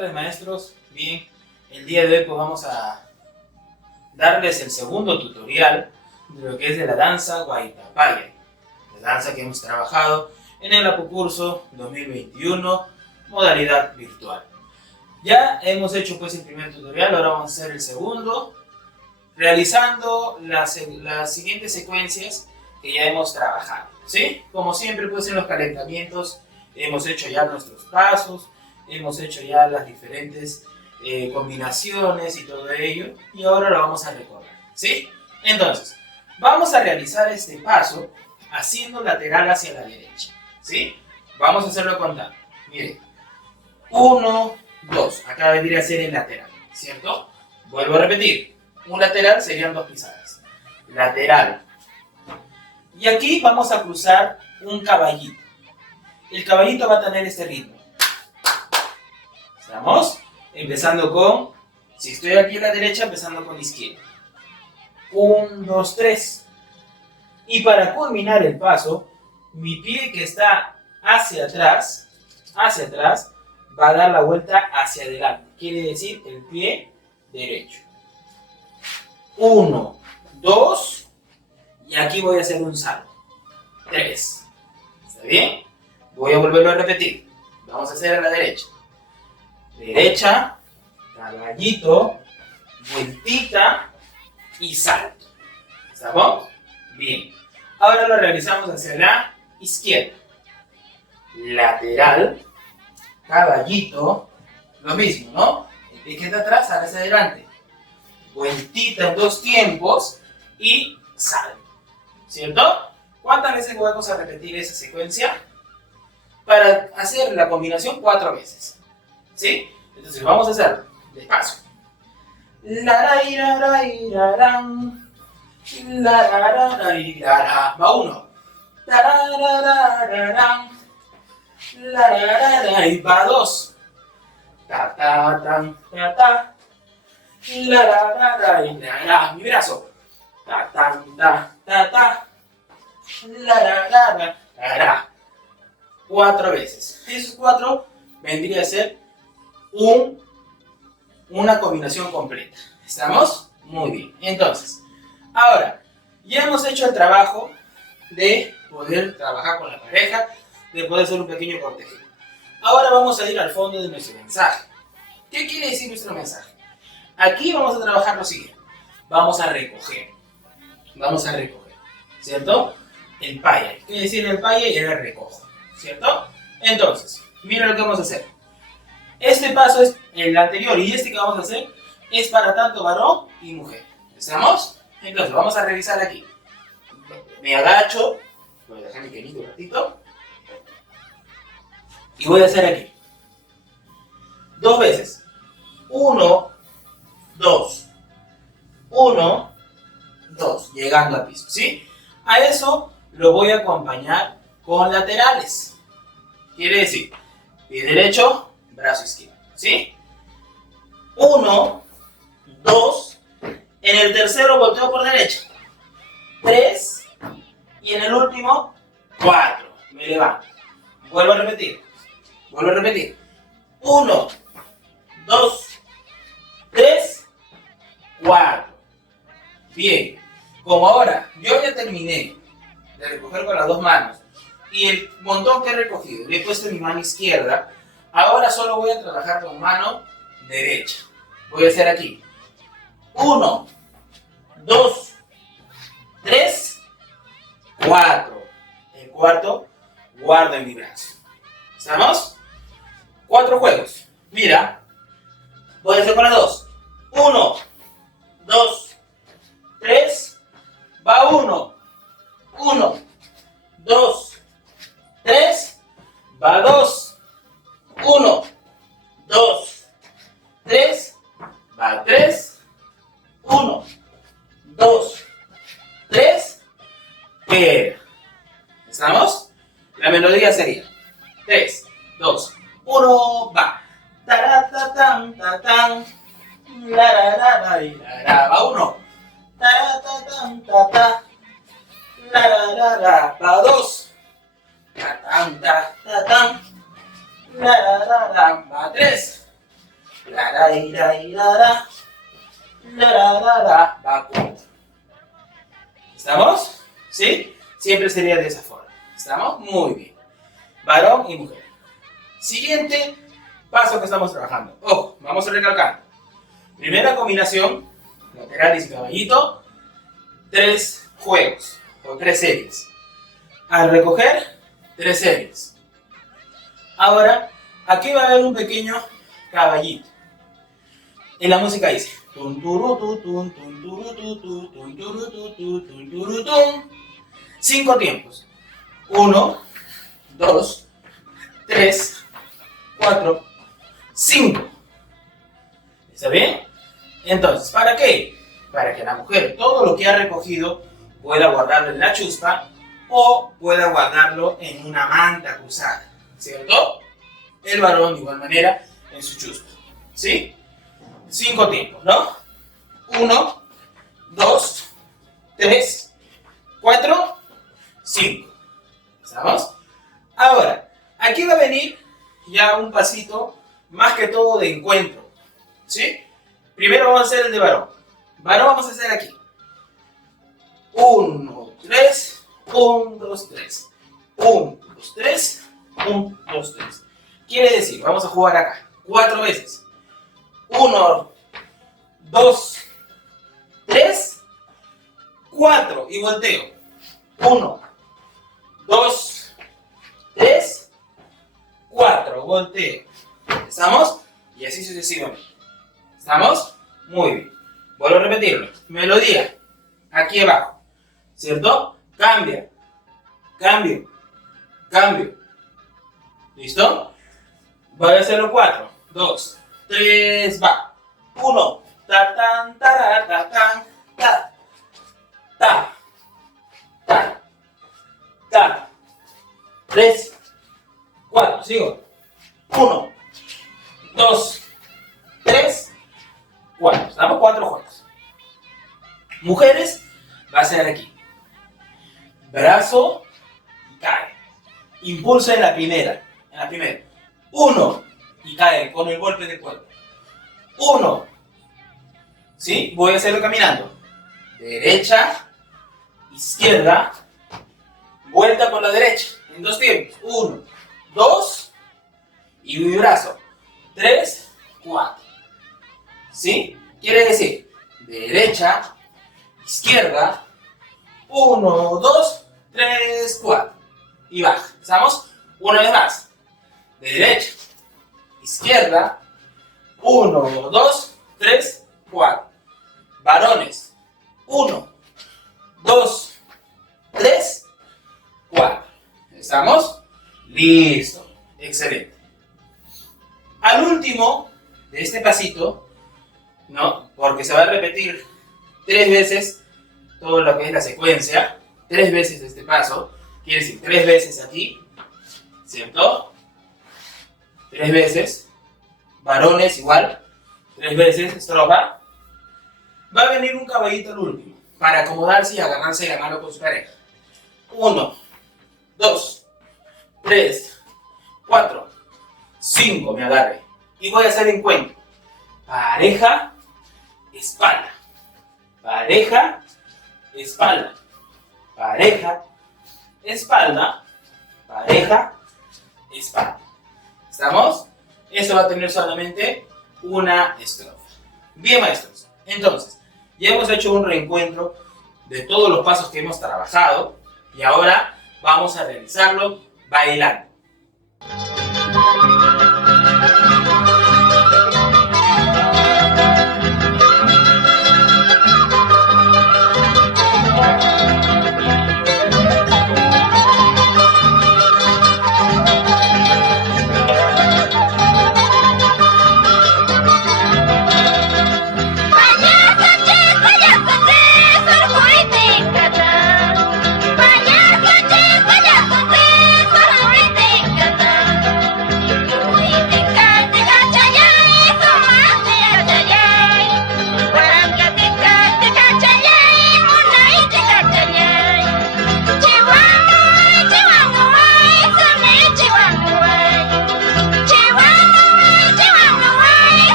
tardes, maestros. Bien, el día de hoy pues vamos a darles el segundo tutorial de lo que es de la danza Huaytapallay, la danza que hemos trabajado en el Apocurso 2021, modalidad virtual. Ya hemos hecho pues el primer tutorial, ahora vamos a hacer el segundo, realizando las siguientes secuencias que ya hemos trabajado, ¿sí? Como siempre pues en los calentamientos hemos hecho ya nuestros pasos, hemos hecho ya las diferentes combinaciones y todo ello, y ahora lo vamos a recordar, ¿sí? Entonces, vamos a realizar este paso haciendo lateral hacia la derecha, ¿sí? Vamos a hacerlo contando. Miren, 1, 2, acá vendría a ser el lateral, ¿cierto? Vuelvo a repetir, un lateral serían 2 pisadas, lateral. Y aquí vamos a cruzar un caballito. El caballito va a tener este ritmo. ¿Estamos? Empezando con, si estoy aquí a la derecha, empezando con la izquierda. 1, 2, 3. Y para culminar el paso, mi pie que está hacia atrás, va a dar la vuelta hacia adelante. Quiere decir el pie derecho. 1, 2, y aquí voy a hacer un salto. 3. ¿Está bien? Voy a volverlo a repetir. Vamos a hacer a la derecha. Derecha, caballito, vueltita y salto. ¿Estamos? Bien. Ahora lo realizamos hacia la izquierda. Lateral, caballito, lo mismo, ¿no? El pie que está atrás sale hacia adelante. Vueltita en 2 tiempos y salto. ¿Cierto? ¿Cuántas veces vamos a repetir esa secuencia? Para hacer la combinación 4 veces. ¿Sí? Entonces vamos a hacerlo despacio. Va 1. Y va 2. Mi brazo. 4 veces. Esos 4 vendría a ser una combinación completa. ¿Estamos? Muy bien. Entonces, ahora, ya hemos hecho el trabajo de poder trabajar con la pareja, de poder hacer un pequeño cortejo. Ahora vamos a ir al fondo de nuestro mensaje. ¿Qué quiere decir nuestro mensaje? Aquí vamos a trabajar lo siguiente. Vamos a recoger. ¿Cierto? El payay. ¿Qué quiere decir el payay? Era el recojo. ¿Cierto? Entonces, miren lo que vamos a hacer. Este paso es el anterior y este que vamos a hacer es para tanto varón y mujer. ¿Estamos? Entonces, vamos a revisar aquí. Me agacho. Voy a dejar mi querido un ratito. Y voy a hacer aquí. 2 veces. 1, 2. 1, 2. Llegando al piso. ¿Sí? A eso lo voy a acompañar con laterales. Quiere decir, pie derecho, brazo izquierdo. ¿Sí? 1, 2. En el tercero volteo por derecha. 3. Y en el último, 4. Me levanto. Vuelvo a repetir. 1, 2, 3, 4. Bien. Como ahora yo ya terminé de recoger con las 2 manos y el montón que he recogido le he puesto en mi mano izquierda, ahora solo voy a trabajar con mano derecha. Voy a hacer aquí. 1, 2, 3, 4. El cuarto guardo en mi brazo. ¿Estamos? 4 juegos. Mira. Voy a hacer con las 2. 1, 2, 3. Va 1. 1, 2, 3. Va 2. 1, 2, 3. Va 3. 1, 2, 3. Pero. ¿Estamos? La melodía sería 3, 2, 1, va. Taratatan, tatán. La la la la la. Va 1. Taratatan, tatán. La la la la. Va 2. Tatán, tatán. La la la la. Va 3. La, la, ira, ira, la. La, va 4. ¿Estamos? ¿Sí? Siempre sería de esa forma. ¿Estamos? Muy bien. Varón y mujer. Siguiente paso que estamos trabajando. Ojo, vamos a recalcar. Primera combinación, laterales y caballito. 3 juegos o 3 series. Al recoger, 3 series. Ahora, aquí va a haber un pequeño caballito. En la música dice tun turu tun tun turu tun tun turu tun turu tun. 5 tiempos. 1, 2, 3, 4, 5. ¿Está bien? Entonces, ¿para qué? Para que la mujer todo lo que ha recogido pueda guardarlo en la chuspa o pueda guardarlo en una manta cruzada, ¿cierto? El varón de igual manera en su chuspa, ¿sí? 5 tiempos, ¿no? 1, 2, 3, 4, 5. ¿Estamos? Ahora, aquí va a venir ya un pasito más que todo de encuentro, ¿sí? Primero vamos a hacer el de varón. Varón vamos a hacer aquí. 1, 3, 1, 2, 3. 1, 2, 3, 1, 2, 3. Quiere decir, vamos a jugar acá 4 veces. 1, 2, 3, 4 y volteo. 1, 2, 3, 4, volteo. ¿Estamos? Y así sucesivamente. ¿Estamos? Muy bien. Vuelvo a repetirlo. Melodía. Aquí abajo. ¿Cierto? Cambia. Cambio. Cambio. ¿Listo? Voy a hacerlo 4, 2, 3, va. 1, ta, tan, ta, ta, tan, ta, ta, ta, ta. 3, 4, sigo. 1, 2, 3, 4. Estamos 4 juegos. Mujeres, va a ser aquí. Brazo y cae. Impulso en la primera. 1 y cae con el golpe del cuerpo. 1. ¿Sí? Voy a hacerlo caminando. Derecha, izquierda, vuelta por la derecha. En 2 tiempos. 1, 2 y mi brazo. 3, 4. ¿Sí? Quiere decir, derecha, izquierda, 1, 2, 3, 4. Y baja. ¿Estamos? Una vez más. Derecha, izquierda, 1, 2, 3, 4. Varones, 1, 2, 3, 4. ¿Estamos? Listo. Excelente. Al último de este pasito, ¿no? Porque se va a repetir 3 veces todo lo que es la secuencia, 3 veces este paso, quiere decir 3 veces aquí, ¿cierto? 3 veces, varones igual, 3 veces estrofa. Va a venir un caballito al último, para acomodarse y agarrarse de la mano con su pareja. 1, 2, 3, 4, 5, me agarre. Y voy a hacer encuentro. Pareja, espalda. Pareja, espalda. Pareja, espalda. Pareja, espalda. ¿Estamos? Eso va a tener solamente una estrofa. Bien, maestros. Entonces, ya hemos hecho un reencuentro de todos los pasos que hemos trabajado y ahora vamos a realizarlo bailando.